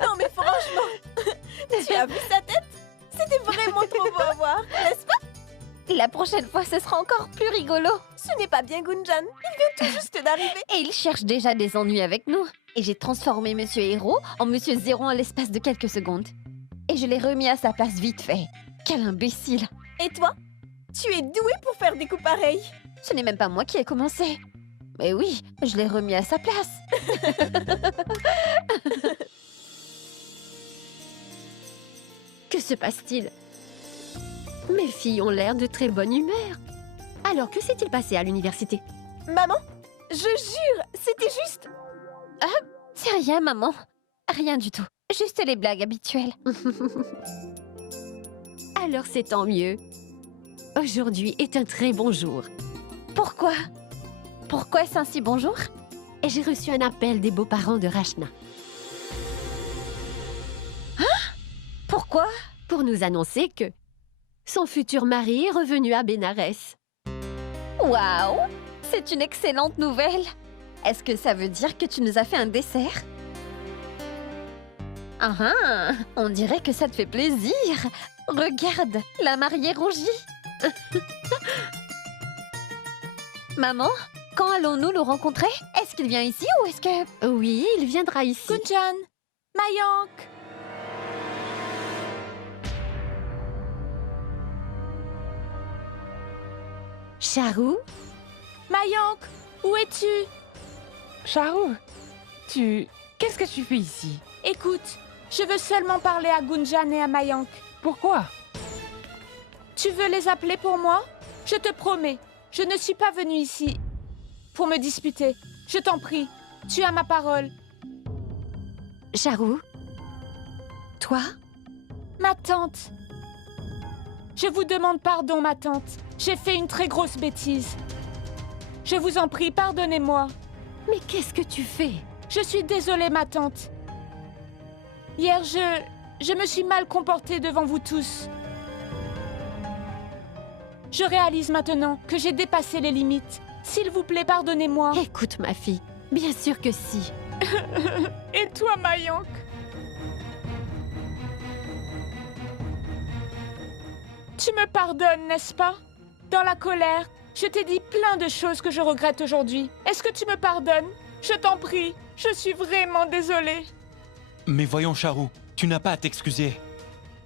Non mais franchement, tu as vu sa tête? C'était vraiment trop beau à voir, n'est-ce pas? La prochaine fois, ce sera encore plus rigolo. Ce n'est pas bien Gunjan, il vient tout juste d'arriver. Et il cherche déjà des ennuis avec nous. Et j'ai transformé Monsieur Héros en Monsieur Zéro en l'espace de quelques secondes. Et je l'ai remis à sa place vite fait. Quel imbécile! Et toi? Tu es doué pour faire des coups pareils. Ce n'est même pas moi qui ai commencé. Mais oui, je l'ai remis à sa place. Que se passe-t-il? Mes filles ont l'air de très bonne humeur. Alors, que s'est-il passé à l'université? Maman, je jure, c'était juste... C'est rien, maman. Rien du tout. Juste les blagues habituelles. Alors, c'est tant mieux. Aujourd'hui est un très bon jour. Pourquoi? Pourquoi est-ce un si bonjour? Et j'ai reçu un appel des beaux-parents de Rachna Pourquoi? pour nous annoncer que son futur mari est revenu à Bénarès. Waouh! C'est une excellente nouvelle. Est-ce que ça veut dire que tu nous as fait un dessert? Ah ah! On dirait que ça te fait plaisir. Regarde, la mariée rougit. Maman, quand allons-nous le rencontrer? Est-ce qu'il vient ici ou est-ce que... Oui, il viendra ici. Gunjan, Mayank. Charou, Mayank, où es-tu? Charou, qu'est-ce que tu fais ici? Écoute, je veux seulement parler à Gunjan et à Mayank. Pourquoi? Tu veux les appeler pour moi? Je te promets, je ne suis pas venue ici pour me disputer. Je t'en prie, tu as ma parole. Charou, toi? Ma tante. Je vous demande pardon, ma tante. J'ai fait une très grosse bêtise. Je vous en prie, pardonnez-moi. Mais qu'est-ce que tu fais? Je suis désolée, ma tante. Hier, je me suis mal comportée devant vous tous. Je réalise maintenant que j'ai dépassé les limites. S'il vous plaît, pardonnez-moi. Écoute, ma fille, bien sûr que si. Et toi, Mayank? Tu me pardonnes, n'est-ce pas? Dans la colère, je t'ai dit plein de choses que je regrette aujourd'hui. Est-ce que tu me pardonnes? Je t'en prie, je suis vraiment désolée. Mais voyons, Charou, tu n'as pas à t'excuser.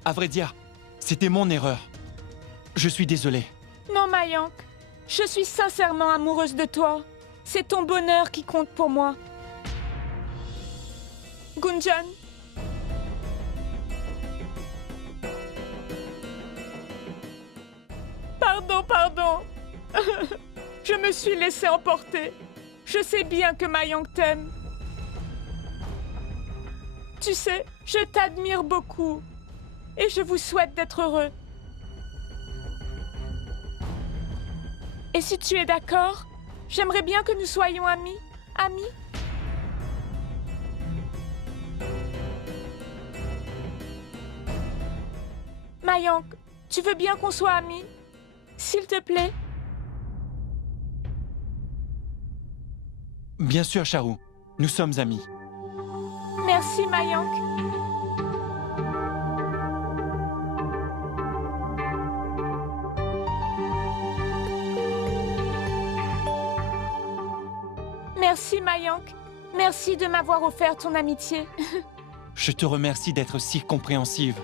À vrai dire, c'était mon erreur. Je suis désolé. Non, Mayank, je suis sincèrement amoureuse de toi. C'est ton bonheur qui compte pour moi. Gunjan. Pardon. Je me suis laissée emporter. Je sais bien que Mayank t'aime. Tu sais, je t'admire beaucoup. Et je vous souhaite d'être heureux. Et si tu es d'accord, j'aimerais bien que nous soyons amis. Amis? Mayank, tu veux bien qu'on soit amis? S'il te plaît? Bien sûr, Charou, nous sommes amis. Merci, Mayank. Merci, Mayank. Merci de m'avoir offert ton amitié. Je te remercie d'être si compréhensive.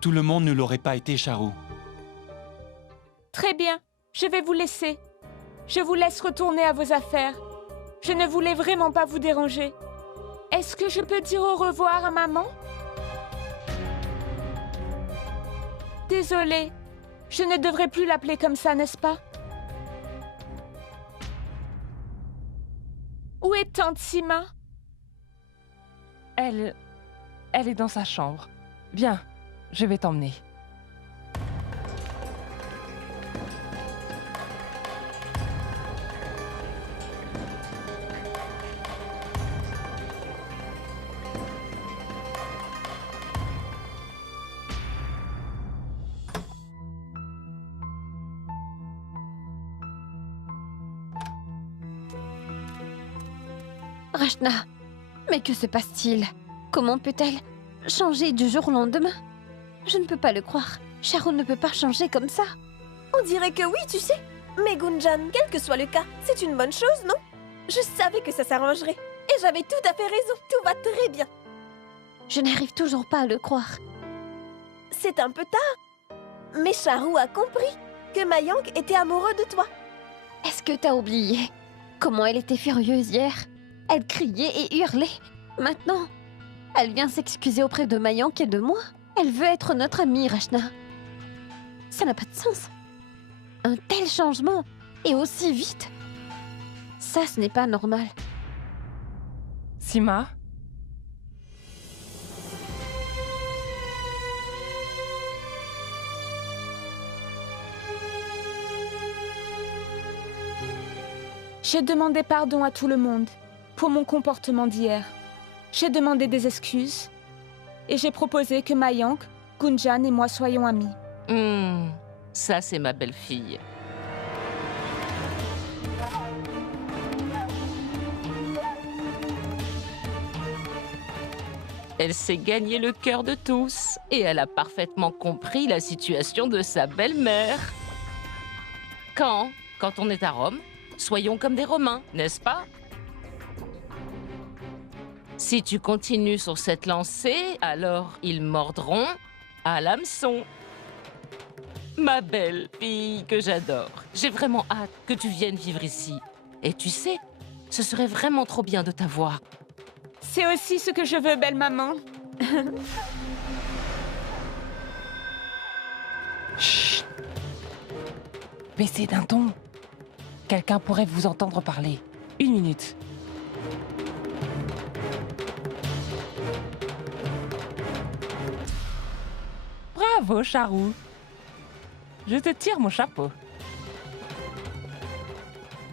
Tout le monde ne l'aurait pas été, Charou. Très bien, je vais vous laisser. Je vous laisse retourner à vos affaires. Je ne voulais vraiment pas vous déranger. Est-ce que je peux dire au revoir à maman? Désolée, je ne devrais plus l'appeler comme ça, n'est-ce pas? Où est tante Sima? Elle est dans sa chambre. Viens, je vais t'emmener. Rachna, mais que se passe-t-il? Comment peut-elle changer du jour au lendemain? Je ne peux pas le croire. Charu ne peut pas changer comme ça. On dirait que oui, tu sais. Mais Gunjan, quel que soit le cas, c'est une bonne chose, non? Je savais que ça s'arrangerait. Et j'avais tout à fait raison. Tout va très bien. Je n'arrive toujours pas à le croire. C'est un peu tard. Mais Charu a compris que Mayank était amoureux de toi. Est-ce que t'as oublié comment elle était furieuse hier? Elle criait et hurlait. Maintenant, elle vient s'excuser auprès de Mayank et de moi. Elle veut être notre amie, Rachna. Ça n'a pas de sens. Un tel changement, et aussi vite. Ça, ce n'est pas normal. Sima, J'ai demandé pardon à tout le monde pour mon comportement d'hier. J'ai demandé des excuses et j'ai proposé que Mayank, Gunjan et moi soyons amis. Ça, c'est ma belle-fille. Elle s'est gagné le cœur de tous et elle a parfaitement compris la situation de sa belle-mère. Quand on est à Rome, soyons comme des Romains, n'est-ce pas? Si tu continues sur cette lancée, alors ils mordront à l'hameçon. Ma belle fille que j'adore, j'ai vraiment hâte que tu viennes vivre ici. Et tu sais, ce serait vraiment trop bien de t'avoir. C'est aussi ce que je veux, belle maman. chut. Baissez d'un ton. Quelqu'un pourrait vous entendre parler. 1 minute. Bravo, Charu. Je te tire mon chapeau.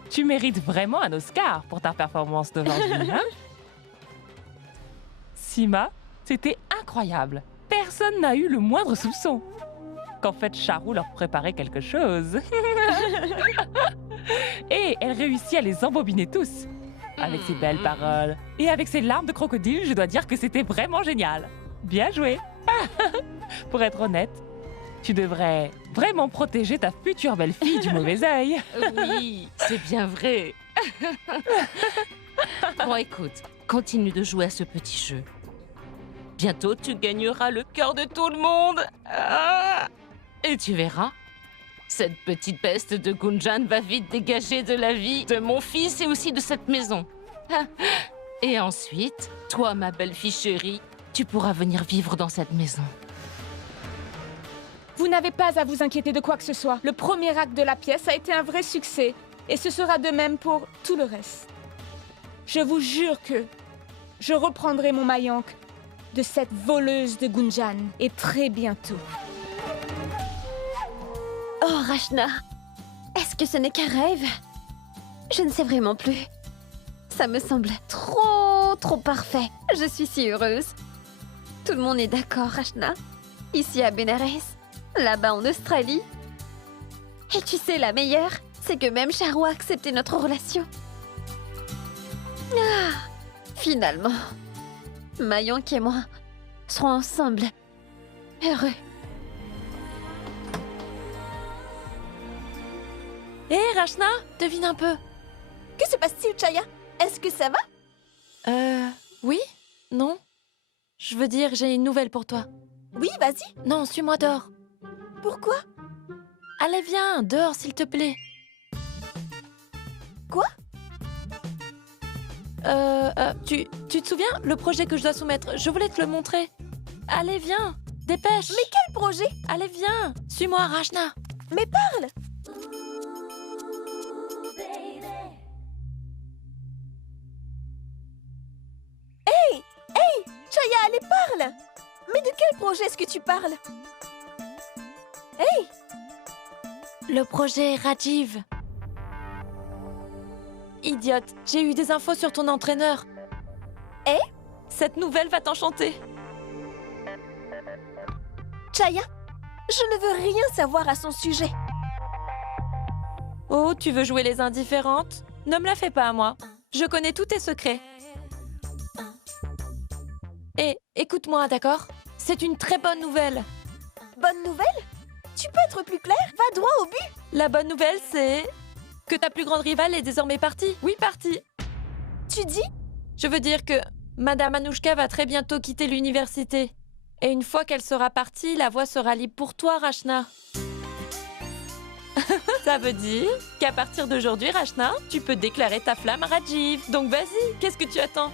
Tu mérites vraiment un Oscar pour ta performance d'aujourd'hui, hein? Sima, c'était incroyable. Personne n'a eu le moindre soupçon qu'en fait Charu leur préparait quelque chose. Et elle réussit à les embobiner tous. Avec ses belles paroles et avec ses larmes de crocodile, je dois dire que c'était vraiment génial. Bien joué. Pour être honnête, tu devrais vraiment protéger ta future belle-fille du mauvais œil. Oui, c'est bien vrai. Bon, écoute, continue de jouer à ce petit jeu. Bientôt, tu gagneras le cœur de tout le monde. Ah, et tu verras, cette petite peste de Gunjan va vite dégager de la vie de mon fils et aussi de cette maison. Ah, et ensuite, toi, ma belle-fille chérie, tu pourras venir vivre dans cette maison. Vous n'avez pas à vous inquiéter de quoi que ce soit. Le premier acte de la pièce a été un vrai succès. Et ce sera de même pour tout le reste. Je vous jure que je reprendrai mon Mayank de cette voleuse de Gunjan. Et très bientôt. Oh, Rachna, est-ce que ce n'est qu'un rêve? Je ne sais vraiment plus. Ça me semble trop parfait. Je suis si heureuse. Tout le monde est d'accord, Rachna. Ici à Benares, là-bas en Australie. Et tu sais, la meilleure, c'est que même Charu a accepté notre relation. Ah, finalement, Mayank et moi serons ensemble, heureux. Hé, Rachna, devine un peu. Que se passe-t-il, Chaya? Est-ce que ça va? Oui? Non? Je veux dire, j'ai une nouvelle pour toi. Oui, vas-y. Non, suis-moi dehors. Pourquoi? Allez, viens, dehors, s'il te plaît. Quoi? Tu te souviens, le projet que je dois soumettre, je voulais te le montrer. Allez, viens, dépêche. Mais quel projet? Allez, viens, suis-moi, Rachna. Mais parle! Hey! Chaya, allez, parle! Mais de quel projet est-ce que tu parles? Hey! Le projet Rajiv. Idiote, j'ai eu des infos sur ton entraîneur. Eh? Cette nouvelle va t'enchanter. Chaya, je ne veux rien savoir à son sujet. Oh, tu veux jouer les indifférentes? Ne me la fais pas à moi. Je connais tous tes secrets. Et écoute-moi, d'accord? C'est une très bonne nouvelle. Bonne nouvelle? Tu peux être plus clair? Va droit au but. La bonne nouvelle, c'est que ta plus grande rivale est désormais partie. Oui, partie. Tu dis? Je veux dire que Madame Anouchka va très bientôt quitter l'université. Et une fois qu'elle sera partie, la voie sera libre pour toi, Rachna. Ça veut dire qu'à partir d'aujourd'hui, Rachna, tu peux déclarer ta flamme à Rajiv. Donc vas-y, qu'est-ce que tu attends?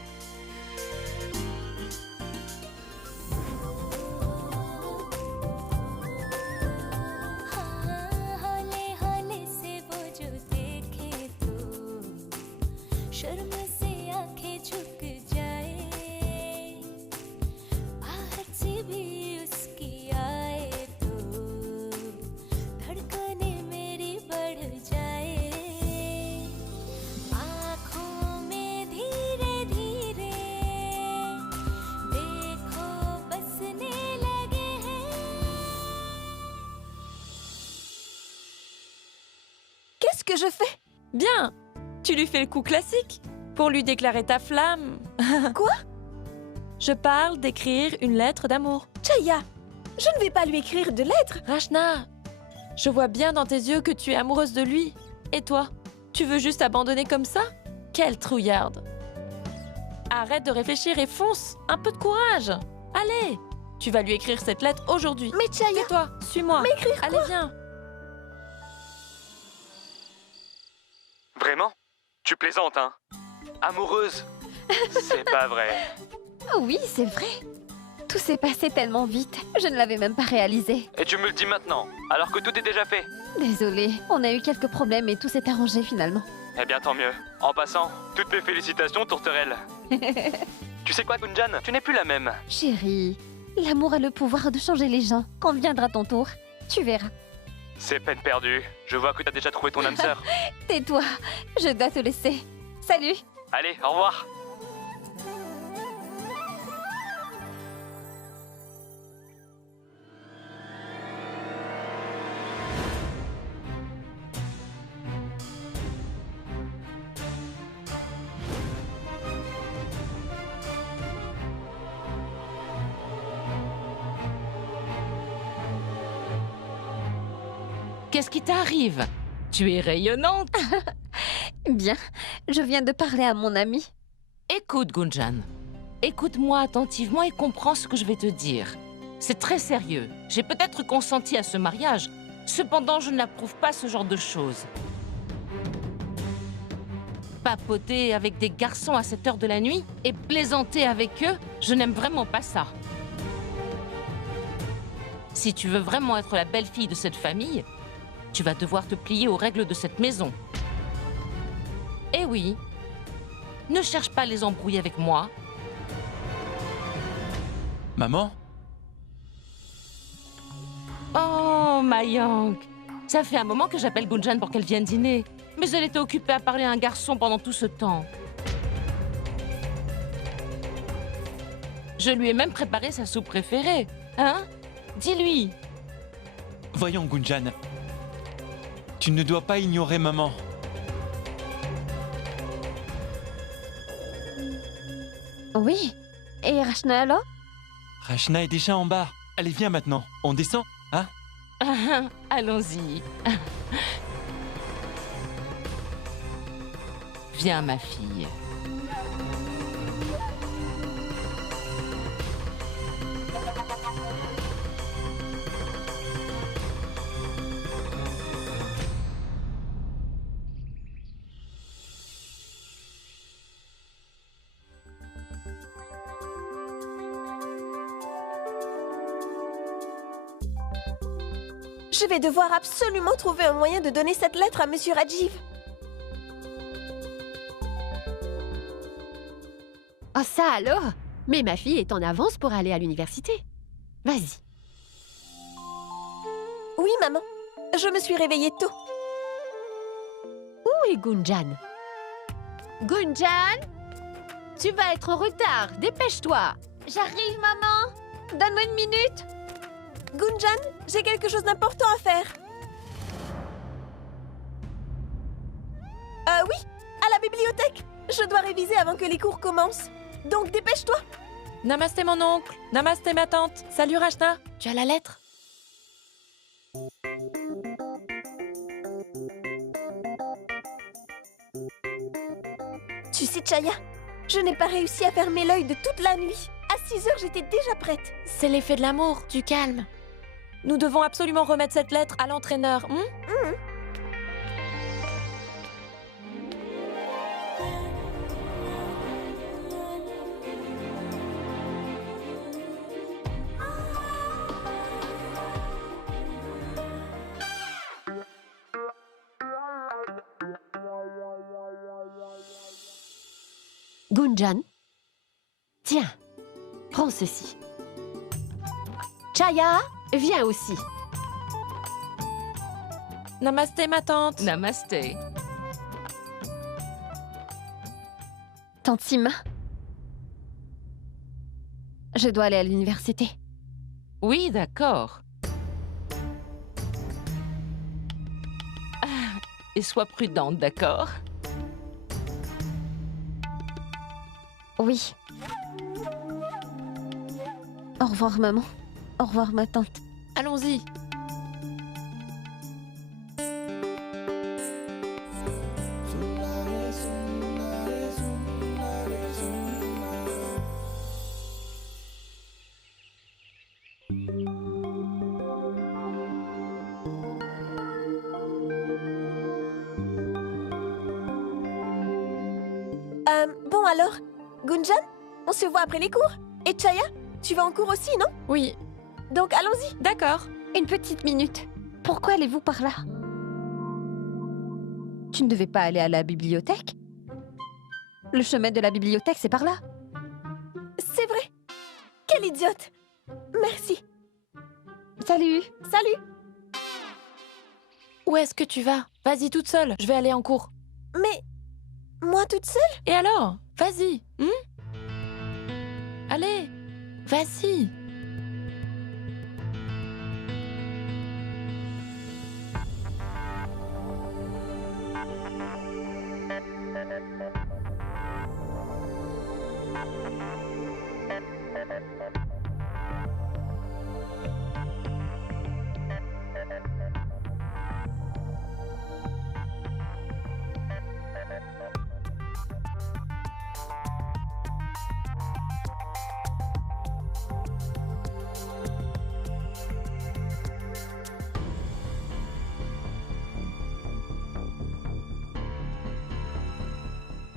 Qu'est-ce que je fais? Bien, tu lui fais le coup classique pour lui déclarer ta flamme. Quoi? Je parle d'écrire une lettre d'amour. Chaya, je ne vais pas lui écrire de lettres. Rachna, je vois bien dans tes yeux que tu es amoureuse de lui. Et toi, tu veux juste abandonner comme ça? Quelle trouillarde! Arrête de réfléchir et fonce! Un peu de courage! Allez! Tu vas lui écrire cette lettre aujourd'hui. Mais Chaya, Tais-toi, suis-moi. mais écrire Allez, viens. Vraiment? Tu plaisantes, hein? Amoureuse? C'est pas vrai. Oh oui, c'est vrai. Tout s'est passé tellement vite, je ne l'avais même pas réalisé. Et tu me le dis maintenant, alors que tout est déjà fait. Désolée, on a eu quelques problèmes et tout s'est arrangé finalement. Eh bien, tant mieux. En passant, toutes mes félicitations, Tourterelle. Tu sais quoi, Gunjan? Tu n'es plus la même. Chérie, l'amour a le pouvoir de changer les gens. Quand viendra ton tour, tu verras. C'est peine perdue. Je vois que t'as déjà trouvé ton âme sœur. Tais-toi, je dois te laisser. Salut! Allez, au revoir. Qu'est-ce qui t'arrive? Tu es rayonnante. Bien, je viens de parler à mon ami. Écoute, Gunjan. Écoute-moi attentivement et comprends ce que je vais te dire. C'est très sérieux. J'ai peut-être consenti à ce mariage. Cependant, je n'approuve pas ce genre de choses. Papoter avec des garçons à cette heure de la nuit et plaisanter avec eux, je n'aime vraiment pas ça. Si tu veux vraiment être la belle-fille de cette famille, tu vas devoir te plier aux règles de cette maison. Eh oui, ne cherche pas les embrouilles avec moi. Maman? Oh, Mayank, ça fait un moment que j'appelle Gunjan pour qu'elle vienne dîner. Mais elle était occupée à parler à un garçon pendant tout ce temps. Je lui ai même préparé sa soupe préférée. Hein? Dis-lui. Voyons, Gunjan. Tu ne dois pas ignorer maman. Oui. Et Rachna alors? Rachna est déjà en bas. Allez, viens maintenant. On descend, hein? Allons-y. Viens, ma fille. Je vais devoir absolument trouver un moyen de donner cette lettre à Monsieur Rajiv. Oh ça alors? Mais ma fille est en avance pour aller à l'université. Vas-y. Oui, maman. Je me suis réveillée tôt. Où est Gunjan? Gunjan? Tu vas être en retard, dépêche-toi. J'arrive, maman. Donne-moi une minute. Gunjan, j'ai quelque chose d'important à faire. Oui, à la bibliothèque. Je dois réviser avant que les cours commencent. Donc dépêche-toi. Namasté mon oncle. Namasté ma tante. Salut Rachna. Tu as la lettre? Tu sais, Chaya, je n'ai pas réussi à fermer l'œil de toute la nuit. À 6 heures, j'étais déjà prête. C'est l'effet de l'amour. Du calme. Nous devons absolument remettre cette lettre à l'entraîneur. Gunjan, tiens, prends ceci. Chaya, viens aussi. Namasté ma tante. Namasté. Tante Sima, je dois aller à l'université. Oui, d'accord. Ah, et sois prudente, d'accord? Oui. Au revoir, maman. Au revoir, ma tante. Allons-y. Bon alors, Gunjan, on se voit après les cours. Et Chaya, tu vas en cours aussi, non? Oui, Donc allons-y. d'accord. Une petite minute. Pourquoi allez-vous par là? Tu ne devais pas aller à la bibliothèque? Le chemin de la bibliothèque, c'est par là. C'est vrai. Quelle idiote. Merci. Salut. Salut. Où est-ce que tu vas? Vas-y toute seule, je vais aller en cours. Mais moi toute seule? Et alors? Vas-y. Allez, vas-y.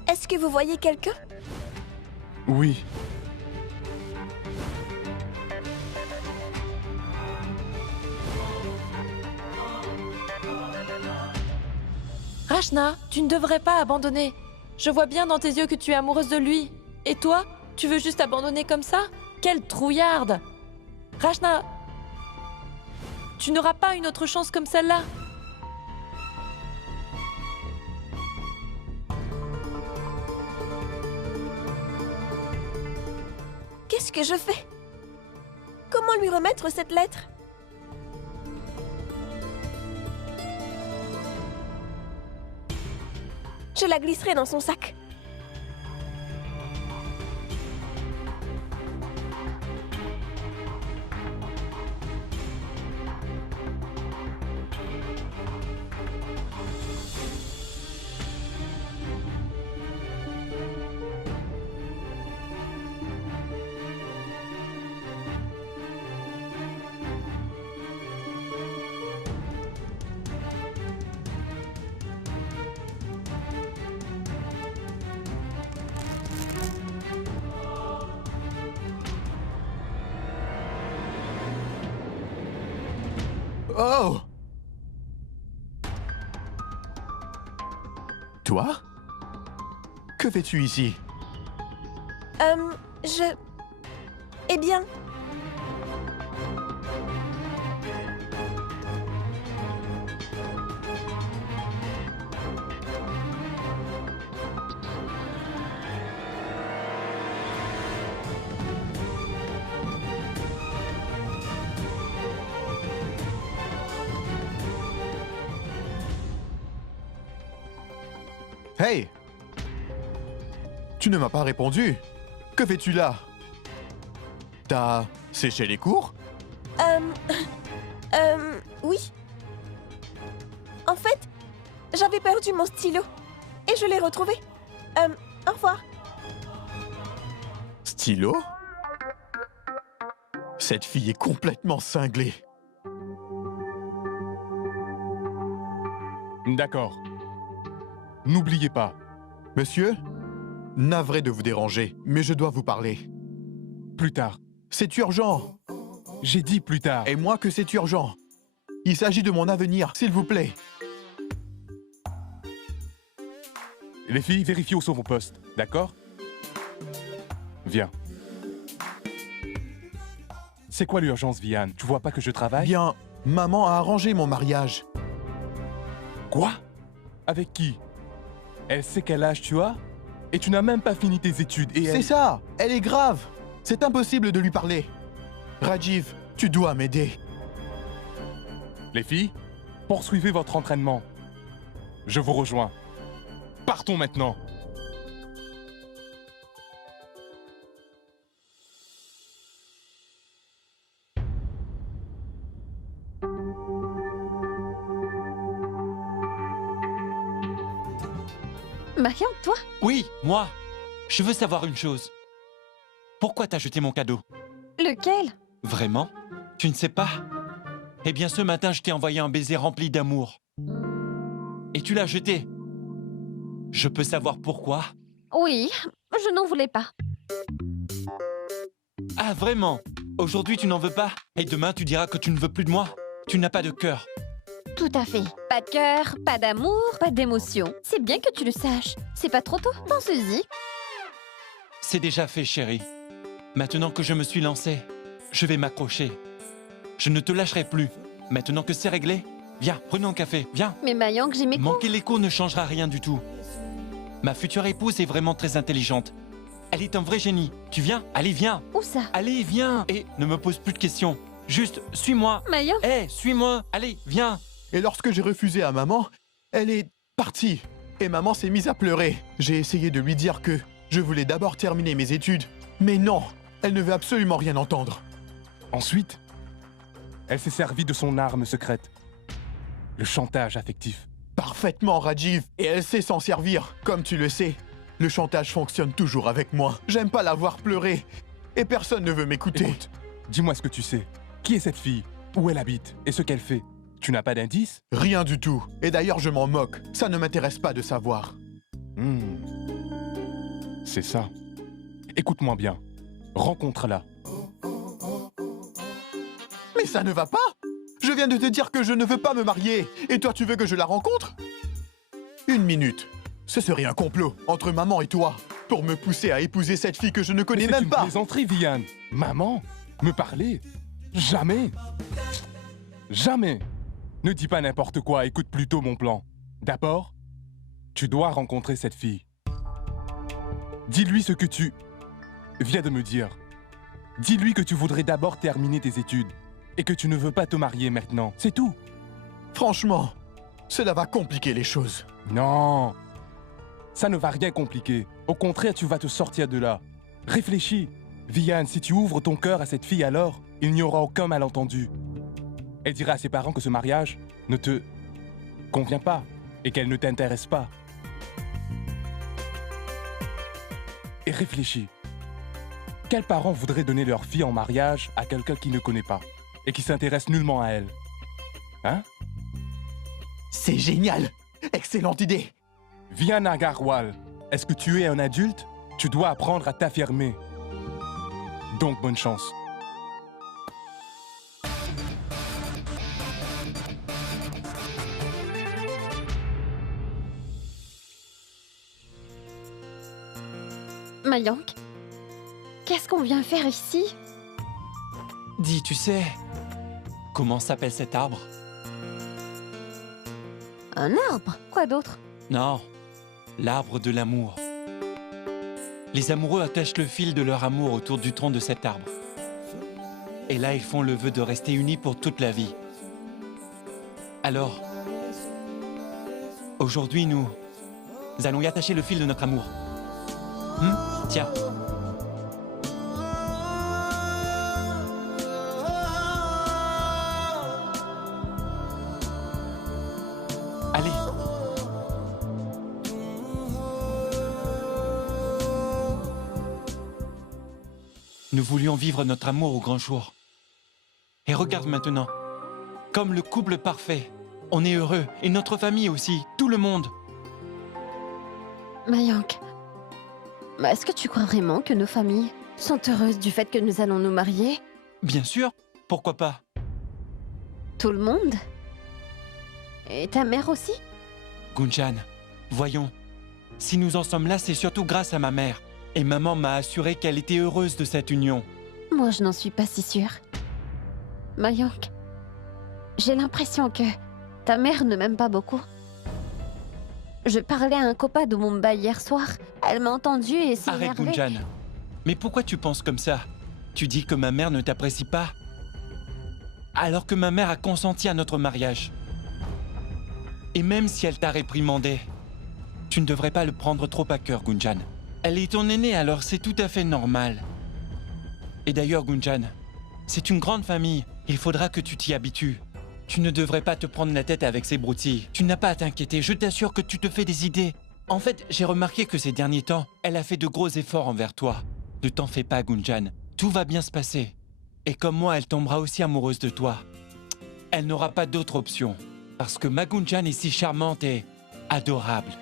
Est-ce que vous voyez quelqu'un? Oui. Rachna, tu ne devrais pas abandonner. Je vois bien dans tes yeux que tu es amoureuse de lui. Et toi, tu veux juste abandonner comme ça? Quelle trouillarde! Rachna, tu n'auras pas une autre chance comme celle-là. Qu'est-ce que je fais? Comment lui remettre cette lettre? Je la glisserai dans son sac. Oh! Toi? Que fais-tu ici? Eh bien... Hey! Tu ne m'as pas répondu. Que fais-tu là? T'as séché les cours? Oui. En fait, j'avais perdu mon stylo. Et je l'ai retrouvé. Au revoir. Stylo? Cette fille est complètement cinglée. D'accord. N'oubliez pas. Monsieur, navré de vous déranger, mais je dois vous parler. Plus tard. C'est urgent. J'ai dit plus tard. Et moi que c'est urgent. Il s'agit de mon avenir, s'il vous plaît. Les filles, vérifiez où sont vos postes, d'accord? Viens. C'est quoi l'urgence, Vian? Tu vois pas que je travaille? Bien, maman a arrangé mon mariage. Quoi? Avec qui? Elle sait quel âge tu as? Et tu n'as même pas fini tes études et elle... C'est ça, elle est grave. C'est impossible de lui parler. Rajiv, tu dois m'aider. Les filles, poursuivez votre entraînement. Je vous rejoins. Partons maintenant. Marion, toi? Oui, moi. Je veux savoir une chose. Pourquoi t'as jeté mon cadeau? Lequel? Vraiment? Tu ne sais pas? Eh bien, ce matin, je t'ai envoyé un baiser rempli d'amour. Et tu l'as jeté. Je peux savoir pourquoi? Oui, je n'en voulais pas. Ah, vraiment? Aujourd'hui, tu n'en veux pas? Et demain, tu diras que tu ne veux plus de moi? Tu n'as pas de cœur. Tout à fait. Pas de cœur, pas d'amour, pas d'émotion. C'est bien que tu le saches. C'est pas trop tôt, pense-y. C'est déjà fait, chérie. Maintenant que je me suis lancé, je vais m'accrocher. Je ne te lâcherai plus. Maintenant que c'est réglé, viens, prenons un café, viens. Mais Mayank, j'ai mes cours. Manquer les cours ne changera rien du tout. Ma future épouse est vraiment très intelligente. Elle est un vrai génie. Tu viens? Allez, viens. Où ça? Allez, viens. Et ne me pose plus de questions. Juste, suis-moi. Mayank? Eh, suis-moi. Allez, viens. Et lorsque j'ai refusé à maman, elle est partie. Et maman s'est mise à pleurer. J'ai essayé de lui dire que je voulais d'abord terminer mes études. Mais non, elle ne veut absolument rien entendre. Ensuite, elle s'est servie de son arme secrète. Le chantage affectif. Parfaitement, Rajiv. Et elle sait s'en servir. Comme tu le sais, le chantage fonctionne toujours avec moi. J'aime pas la voir pleurer. Et personne ne veut m'écouter. Écoute, dis-moi ce que tu sais. Qui est cette fille? Où elle habite? Et ce qu'elle fait? Tu n'as pas d'indice? Rien du tout. Et d'ailleurs, je m'en moque. Ça ne m'intéresse pas de savoir. C'est ça. Écoute-moi bien. Rencontre-la. Mais ça ne va pas! Je viens de te dire que je ne veux pas me marier. Et toi, tu veux que je la rencontre? Une minute. Ce serait un complot entre maman et toi pour me pousser à épouser cette fille que je ne connais même pas. C'est une plaisanterie, Vian. Maman? Me parler? Jamais. Jamais. Ne dis pas n'importe quoi, écoute plutôt mon plan. D'abord, tu dois rencontrer cette fille. Dis-lui ce que tu viens de me dire. Dis-lui que tu voudrais d'abord terminer tes études et que tu ne veux pas te marier maintenant. C'est tout. Franchement, cela va compliquer les choses. Non. Ça ne va rien compliquer. Au contraire, tu vas te sortir de là. Réfléchis. Vian, si tu ouvres ton cœur à cette fille alors, il n'y aura aucun malentendu. Elle dira à ses parents que ce mariage ne te convient pas et qu'elle ne t'intéresse pas. Et réfléchis. Quels parents voudraient donner leur fille en mariage à quelqu'un qui ne connaît pas et qui s'intéresse nullement à elle? Hein? C'est génial! Excellente idée! Vian Agarwal, est-ce que tu es un adulte? Tu dois apprendre à t'affirmer. Donc, bonne chance. Mayank, qu'est-ce qu'on vient faire ici? Dis, tu sais, comment s'appelle cet arbre? Un arbre? Quoi d'autre? Non, l'arbre de l'amour. Les amoureux attachent le fil de leur amour autour du tronc de cet arbre. Et là, ils font le vœu de rester unis pour toute la vie. Alors, aujourd'hui, nous allons y attacher le fil de notre amour. Tiens. Nous voulions vivre notre amour au grand jour. Et regarde maintenant, comme le couple parfait, on est heureux, et notre famille aussi, tout le monde. Mayank, est-ce que tu crois vraiment que nos familles sont heureuses du fait que nous allons nous marier? Bien sûr, pourquoi pas? Tout le monde? Et ta mère aussi? Gunjan, voyons, si nous en sommes là, c'est surtout grâce à ma mère. Et maman m'a assuré qu'elle était heureuse de cette union. Moi, je n'en suis pas si sûre. Mayank, j'ai l'impression que ta mère ne m'aime pas beaucoup. Je parlais à un copain de Mumbai hier soir. Elle m'a entendu et s'est Arrête, énervée. Gunjan. Mais pourquoi tu penses comme ça? Tu dis que ma mère ne t'apprécie pas? Alors que ma mère a consenti à notre mariage. Et même si elle t'a réprimandé, tu ne devrais pas le prendre trop à cœur, Gunjan. Elle est ton aînée, alors c'est tout à fait normal. Et d'ailleurs, Gunjan, c'est une grande famille. Il faudra que tu t'y habitues. Tu ne devrais pas te prendre la tête avec ces broutilles. Tu n'as pas à t'inquiéter, je t'assure que tu te fais des idées. En fait, j'ai remarqué que ces derniers temps, elle a fait de gros efforts envers toi. Ne t'en fais pas, Gunjan. Tout va bien se passer. Et comme moi, elle tombera aussi amoureuse de toi. Elle n'aura pas d'autre option. Parce que ma Gunjan est si charmante et adorable.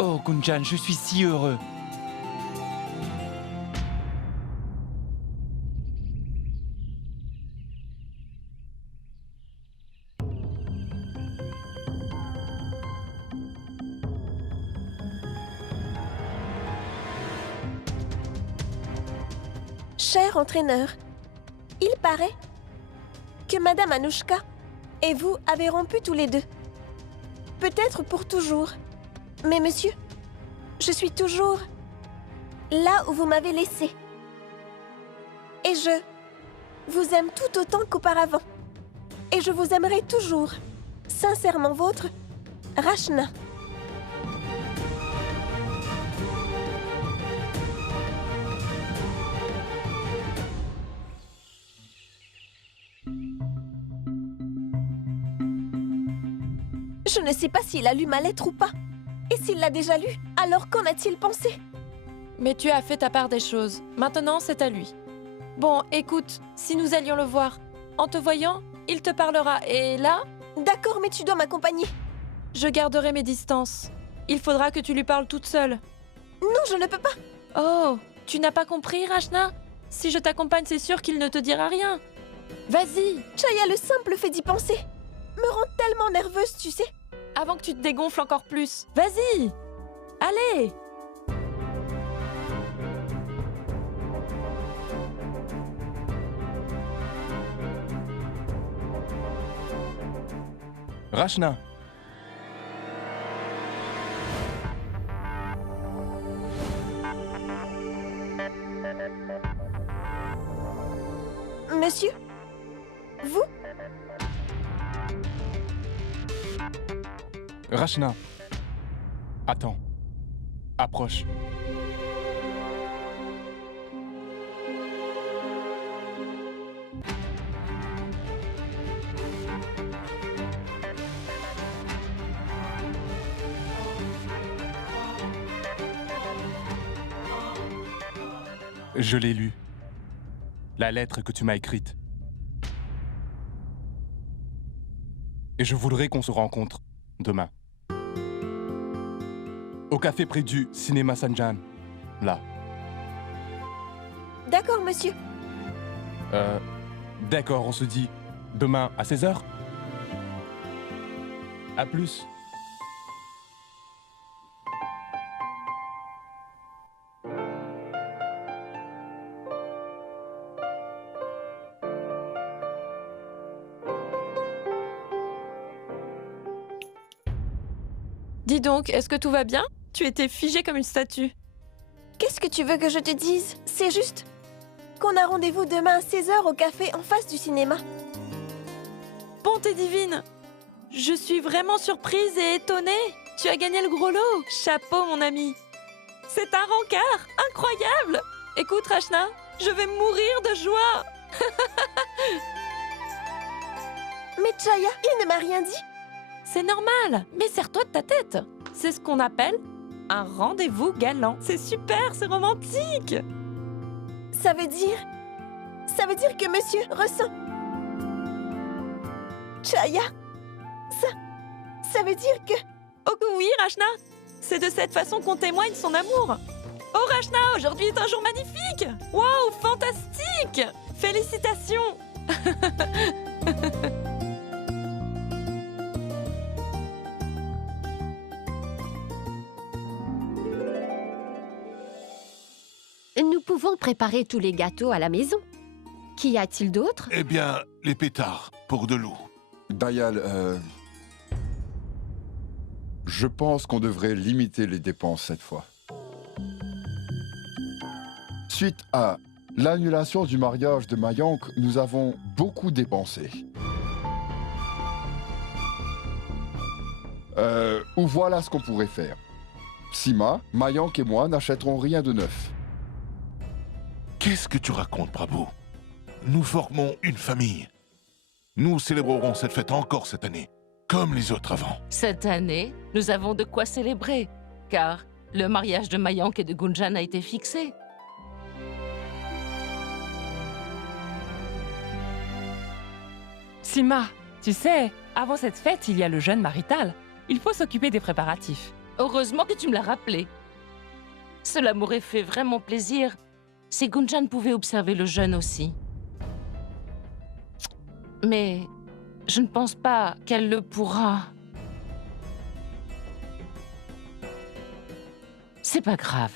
Oh, Gunjan, je suis si heureux. Cher entraîneur, il paraît que Madame Anouchka et vous avez rompu tous les deux. Peut-être pour toujours. Mais monsieur, je suis toujours là où vous m'avez laissé. Et je vous aime tout autant qu'auparavant. Et je vous aimerai toujours. Sincèrement vôtre, Rachna. Je ne sais pas s'il a lu ma lettre ou pas. Et s'il l'a déjà lu, alors qu'en a-t-il pensé? Mais tu as fait ta part des choses. Maintenant, c'est à lui. Bon, écoute, si nous allions le voir, en te voyant, il te parlera. Et là, D'accord, mais tu dois m'accompagner. je garderai mes distances. Il faudra que tu lui parles toute seule. Non, je ne peux pas. Oh, tu n'as pas compris, Rachna? Si je t'accompagne, c'est sûr qu'il ne te dira rien. Vas-y, Chaya, le simple fait d'y penser me rend tellement nerveuse, tu sais. avant que tu te dégonfles encore plus. Vas-y! Allez! Rachna, Monsieur? Vous? Rachna. Attends. Approche. Je l'ai lue. La lettre que tu m'as écrite. Et je voudrais qu'on se rencontre demain. Au café près du cinéma Sanjan. Là. D'accord, monsieur. D'accord, on se dit demain à 16h. À plus. Dis donc, est-ce que tout va bien? Tu étais figée comme une statue. Qu'est-ce que tu veux que je te dise? C'est juste qu'on a rendez-vous demain à 16h au café en face du cinéma. Bonté divine! Je suis vraiment surprise et étonnée. Tu as gagné le gros lot. Chapeau, mon ami. C'est un rencard incroyable. Écoute, Rachna, je vais mourir de joie. Mais Chaya, il ne m'a rien dit. C'est normal, mais serre-toi de ta tête. C'est ce qu'on appelle Un rendez-vous galant. C'est super, c'est romantique. Ça veut dire que monsieur ressent... Chaya, ça veut dire que... Oh oui, Rachna. C'est de cette façon qu'on témoigne son amour. Oh Rachna, aujourd'hui est un jour magnifique. Waouh, fantastique. Félicitations. Nous pouvons préparer tous les gâteaux à la maison. Qu'y a-t-il d'autre? Eh bien, les pétards, pour de l'eau. Dayal, je pense qu'on devrait limiter les dépenses cette fois. Suite à l'annulation du mariage de Mayank, nous avons beaucoup dépensé. Ou voilà ce qu'on pourrait faire. Sima, Mayank et moi n'achèterons rien de neuf. Qu'est-ce que tu racontes, Prabhu? Nous formons une famille. Nous célébrerons cette fête encore cette année, comme les autres avant. Cette année, nous avons de quoi célébrer, car le mariage de Mayank et de Gunjan a été fixé. Sima, tu sais, avant cette fête, il y a le jeûne marital. Il faut s'occuper des préparatifs. Heureusement que tu me l'as rappelé. Cela m'aurait fait vraiment plaisir si Gunjan pouvait observer le jeûne aussi. Mais je ne pense pas qu'elle le pourra. C'est pas grave.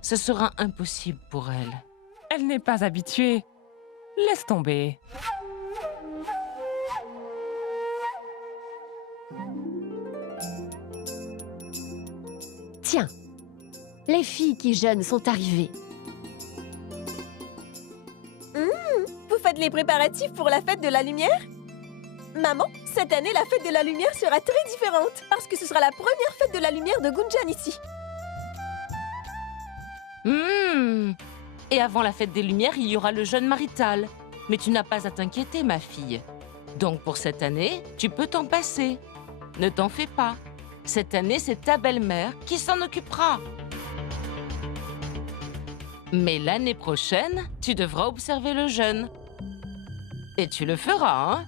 Ce sera impossible pour elle. Elle n'est pas habituée. Laisse tomber. Tiens, les filles qui jeûnent sont arrivées. Vous faites les préparatifs pour la fête de la lumière? Maman, cette année, la fête de la lumière sera très différente, parce que ce sera la première fête de la lumière de Gunjan ici. Et avant la fête des Lumières, il y aura le jeûne marital. Mais tu n'as pas à t'inquiéter, ma fille. Donc pour cette année, tu peux t'en passer. Ne t'en fais pas. Cette année, c'est ta belle-mère qui s'en occupera. Mais l'année prochaine, tu devras observer le jeûne. Et tu le feras, hein?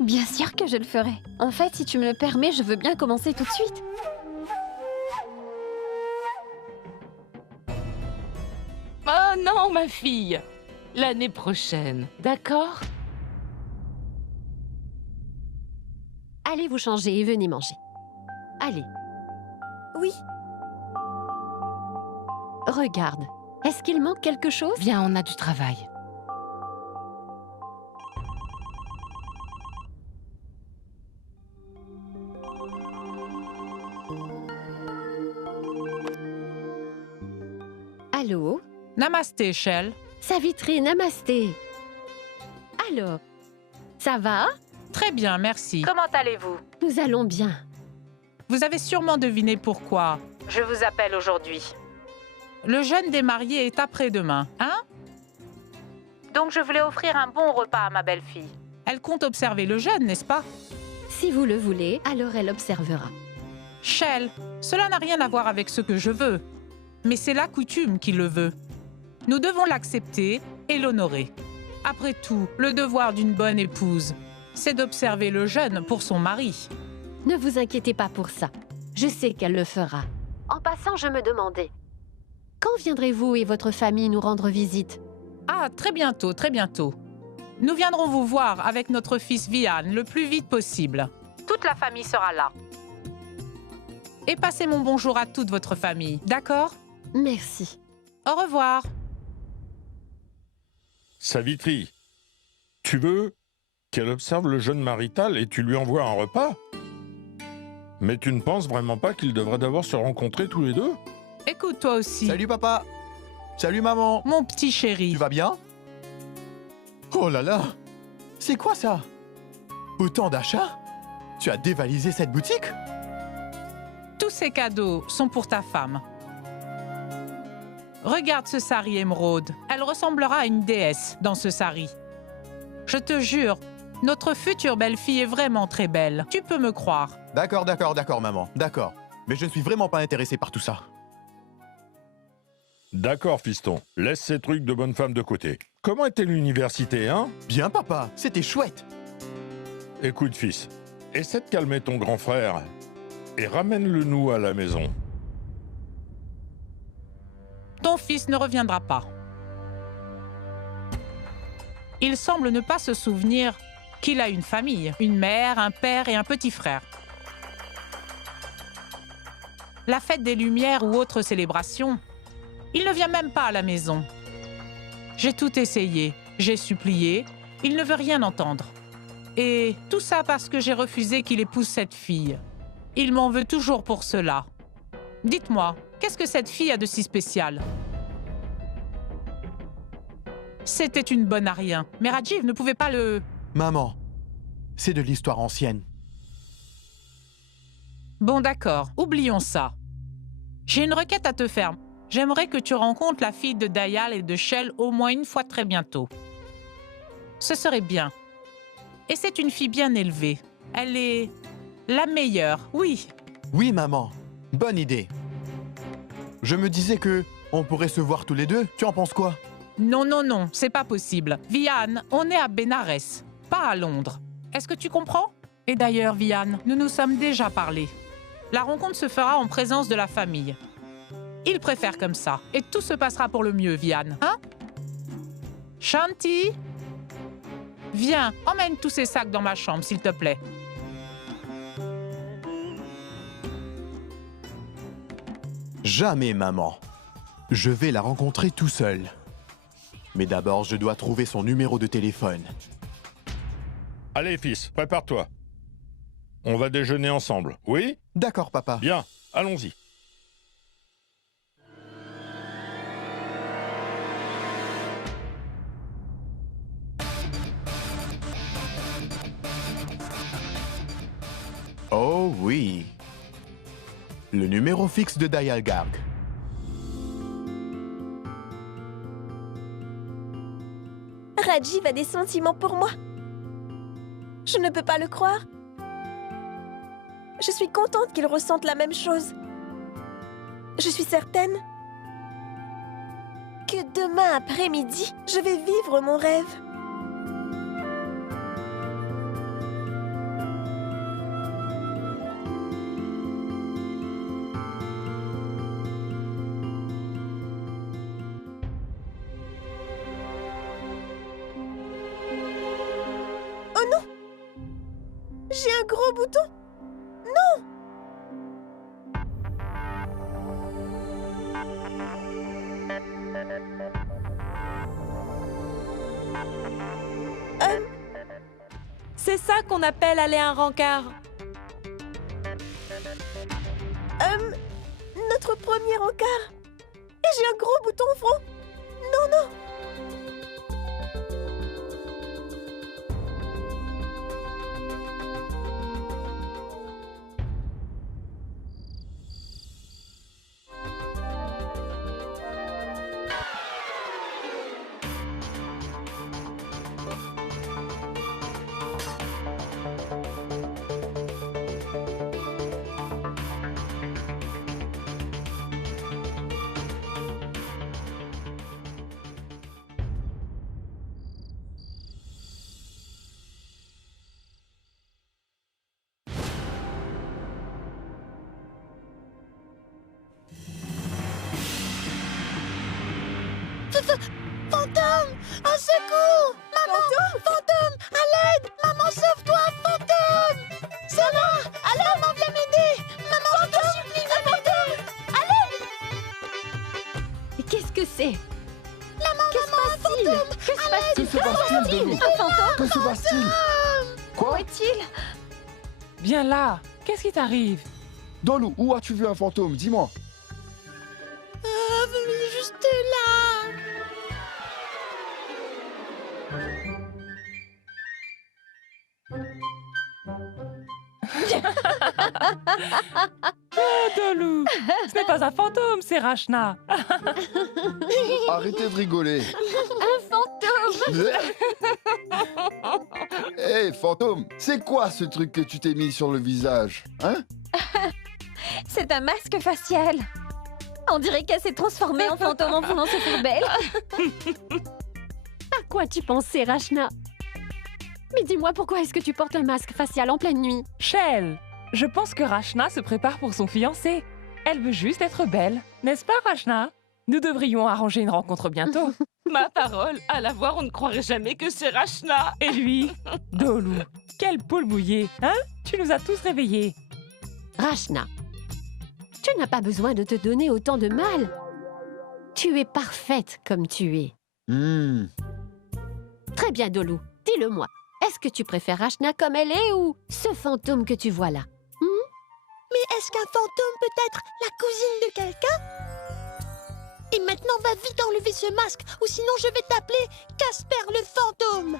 Bien sûr que je le ferai. En fait, si tu me le permets, je veux bien commencer tout de suite. Oh non, ma fille! L'année prochaine, d'accord? Allez vous changer et venez manger. Allez. Oui. Regarde, est-ce qu'il manque quelque chose? Viens, on a du travail. Allô? Namasté, Shell. Savitri, namasté. Alors, ça va? Très bien, merci. Comment allez-vous? Nous allons bien. Vous avez sûrement deviné pourquoi. Je vous appelle aujourd'hui. Le jeûne des mariés est après-demain, hein? Donc je voulais offrir un bon repas à ma belle-fille. Elle compte observer le jeûne, n'est-ce pas? Si vous le voulez, alors elle observera. Shell, cela n'a rien à voir avec ce que je veux. Mais c'est la coutume qui le veut. Nous devons l'accepter et l'honorer. Après tout, le devoir d'une bonne épouse, c'est d'observer le jeûne pour son mari. Ne vous inquiétez pas pour ça. Je sais qu'elle le fera. En passant, je me demandais, quand viendrez-vous et votre famille nous rendre visite? Ah, très bientôt, très bientôt. Nous viendrons vous voir avec notre fils Vian le plus vite possible. Toute la famille sera là. Et passez mon bonjour à toute votre famille, d'accord? Merci. Au revoir. Savitri, tu veux qu'elle observe le jeûne marital et tu lui envoies un repas? Mais tu ne penses vraiment pas qu'ils devraient d'abord se rencontrer tous les deux? Écoute, toi aussi. Salut papa. Salut maman. Mon petit chéri. Tu vas bien? Oh là là. C'est quoi ça? Autant d'achats? Tu as dévalisé cette boutique? Tous ces cadeaux sont pour ta femme. Regarde ce sari émeraude. Elle ressemblera à une déesse dans ce sari. Je te jure, notre future belle-fille est vraiment très belle. Tu peux me croire. D'accord, maman. D'accord. mais je ne suis vraiment pas intéressé par tout ça. D'accord, fiston. Laisse ces trucs de bonne femme de côté. Comment était l'université, hein? Bien, papa, c'était chouette. Écoute, fils, essaie de calmer ton grand frère et ramène-le nous à la maison. Ton fils ne reviendra pas. Il semble ne pas se souvenir qu'il a une famille, une mère, un père et un petit frère. La fête des Lumières ou autre célébration, il ne vient même pas à la maison. J'ai tout essayé, j'ai supplié, il ne veut rien entendre. Et tout ça parce que j'ai refusé qu'il épouse cette fille. Il m'en veut toujours pour cela. Dites-moi, qu'est-ce que cette fille a de si spécial? C'était une bonne à rien, mais Rajiv ne pouvait pas le... Maman, c'est de l'histoire ancienne. Bon d'accord, oublions ça. J'ai une requête à te faire. J'aimerais que tu rencontres la fille de Dayal et de Shell au moins une fois très bientôt. Ce serait bien. Et c'est une fille bien élevée. Elle est... la meilleure, oui. Oui, maman. Bonne idée. Je me disais que on pourrait se voir tous les deux. Tu en penses quoi? Non, non, non, c'est pas possible. Vian, on est à Bénarès, pas à Londres. Est-ce que tu comprends? Et d'ailleurs, Vian, nous nous sommes déjà parlé. La rencontre se fera en présence de la famille. Il préfère comme ça. Et tout se passera pour le mieux, Vian. Hein? Shanti? Viens, emmène tous ces sacs dans ma chambre, s'il te plaît. Jamais, maman. Je vais la rencontrer tout seul. Mais d'abord, je dois trouver son numéro de téléphone. Allez, fils, prépare-toi. On va déjeuner ensemble, oui? D'accord, papa. Bien, allons-y. Oh oui. Le numéro fixe de Dayal Garg. Rajiv a des sentiments pour moi. Je ne peux pas le croire. Je suis contente qu'il ressente la même chose. Je suis certaine que demain après-midi, je vais vivre mon rêve. Oh non! J'ai un gros bouton! Non! C'est ça qu'on appelle aller à un rencard. Notre premier encart! Et j'ai un gros bouton au front! Non, non! Fantôme! Au secours! Maman! Fantôme! À l'aide! Maman, sauve-toi! Fantôme! C'est moi! Alors, maman, viens m'aider! Maman, je te supplie, viens m'aider! À l'aide! Mais qu'est-ce que c'est? Maman, Que se passe-t-il? Que se passe-t-il, Dolo? Un fantôme? Que se passe-t-il? Où Quoi? est-il? Viens là. Qu'est-ce qui t'arrive? Dolo, où as-tu vu un fantôme? Dis-moi. Juste là! Ah, Dolou! Ce n'est pas un fantôme, c'est Rachna. Arrêtez de rigoler. Un fantôme! Hé, fantôme, c'est quoi ce truc que tu t'es mis sur le visage? Hein? C'est un masque facial. On dirait qu'elle s'est transformée en fantôme en voulant se faire belle. À quoi tu pensais, Rachna? Mais dis-moi, pourquoi est-ce que tu portes un masque facial en pleine nuit? Shell, je pense que Rachna se prépare pour son fiancé. Elle veut juste être belle. N'est-ce pas, Rachna? Nous devrions arranger une rencontre bientôt. Ma parole, à la voir, on ne croirait jamais que c'est Rachna. Et lui, Dolou, quelle poule mouillée, hein? Tu nous as tous réveillés. Rachna, tu n'as pas besoin de te donner autant de mal. Tu es parfaite comme tu es. Très bien, Dolou, dis-le-moi. Est-ce que tu préfères Rachna comme elle est ou ce fantôme que tu vois là? Mais est-ce qu'un fantôme peut être la cousine de quelqu'un? Et maintenant, va vite enlever ce masque, ou sinon je vais t'appeler Casper le fantôme.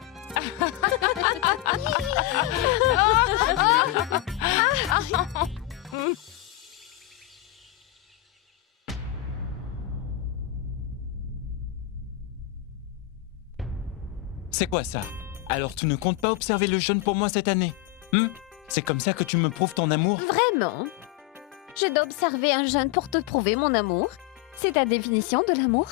C'est quoi ça? Alors tu ne comptes pas observer le jeûne pour moi cette année? C'est comme ça que tu me prouves ton amour? Vraiment? Je dois observer un jeûne pour te prouver mon amour? C'est ta définition de l'amour?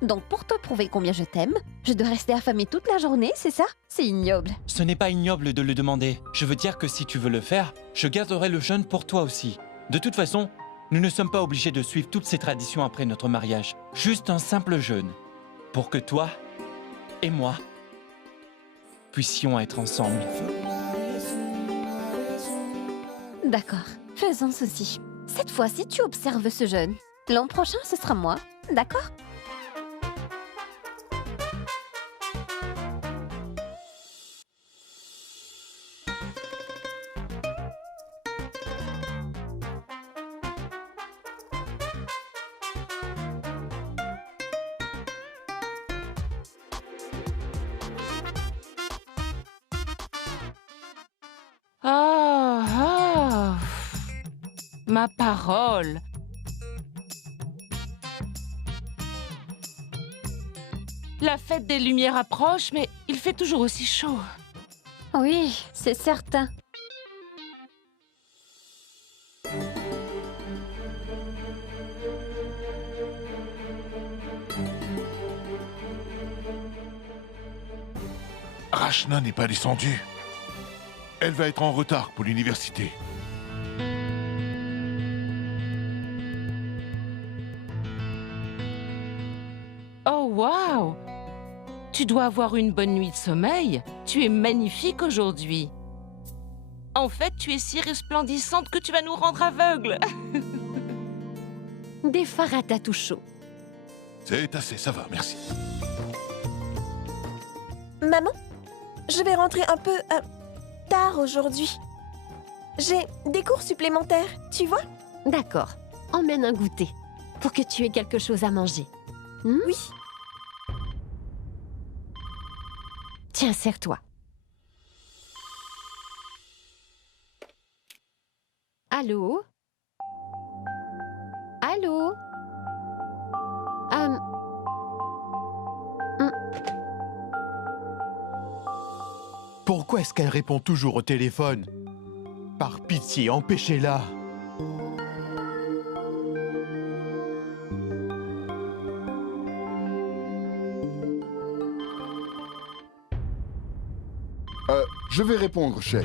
Donc pour te prouver combien je t'aime, je dois rester affamée toute la journée, c'est ça? C'est ignoble. Ce n'est pas ignoble de le demander. Je veux dire que si tu veux le faire, je garderai le jeûne pour toi aussi. De toute façon, nous ne sommes pas obligés de suivre toutes ces traditions après notre mariage. Juste un simple jeûne. Pour que toi et moi puissions être ensemble. D'accord, faisons ceci. Cette fois-ci, tu observes ce jeûne. L'an prochain, ce sera moi. D'accord? Ma parole. La fête des Lumières approche, mais il fait toujours aussi chaud. Oui, c'est certain. Rachna n'est pas descendue. Elle va être en retard pour l'université. Oh, waouh! Tu dois avoir une bonne nuit de sommeil. Tu es magnifique aujourd'hui. En fait, tu es si resplendissante que tu vas nous rendre aveugles. Des faratas tout chaud. C'est assez, ça va, merci. Maman, je vais rentrer un peu tard aujourd'hui. J'ai des cours supplémentaires, tu vois? D'accord. Emmène un goûter pour que tu aies quelque chose à manger. Oui. Tiens, serre-toi. Allô? Allô? Pourquoi est-ce qu'elle répond toujours au téléphone? Par pitié, empêchez-la. Je vais répondre, Shay.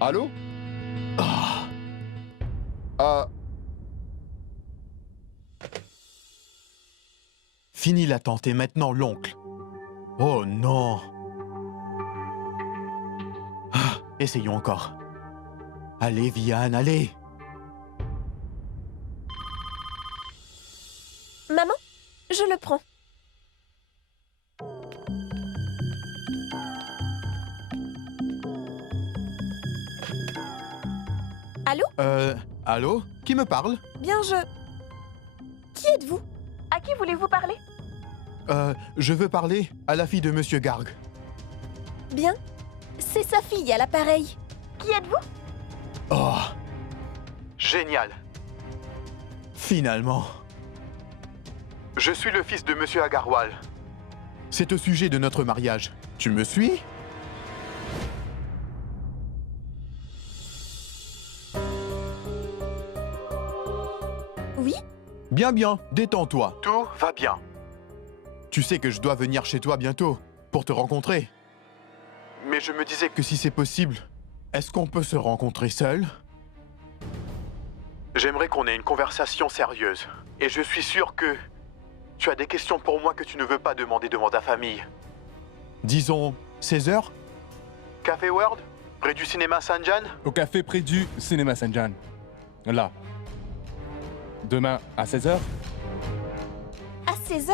Allô? Fini l'attente et maintenant l'oncle. Oh non. Essayons encore. Allez, Vianne, allez. Maman, je le prends. Allô? Allô? Qui me parle? Bien, Qui êtes-vous? À qui voulez-vous parler? Je veux parler à la fille de Monsieur Garg. Bien. C'est sa fille à l'appareil. Qui êtes-vous? Oh. Génial. Finalement. Je suis le fils de Monsieur Agarwal. C'est au sujet de notre mariage. Tu me suis? Oui? Bien, bien, détends-toi. Tout va bien. Tu sais que je dois venir chez toi bientôt, pour te rencontrer. Mais je me disais que si c'est possible, est-ce qu'on peut se rencontrer seul? J'aimerais qu'on ait une conversation sérieuse. Et je suis sûr que tu as des questions pour moi que tu ne veux pas demander devant ta famille. Disons 16h? Café World? Près du cinéma Saint-Jean? Au café près du cinéma Saint-Jean. Là. Demain à 16h? À 16h?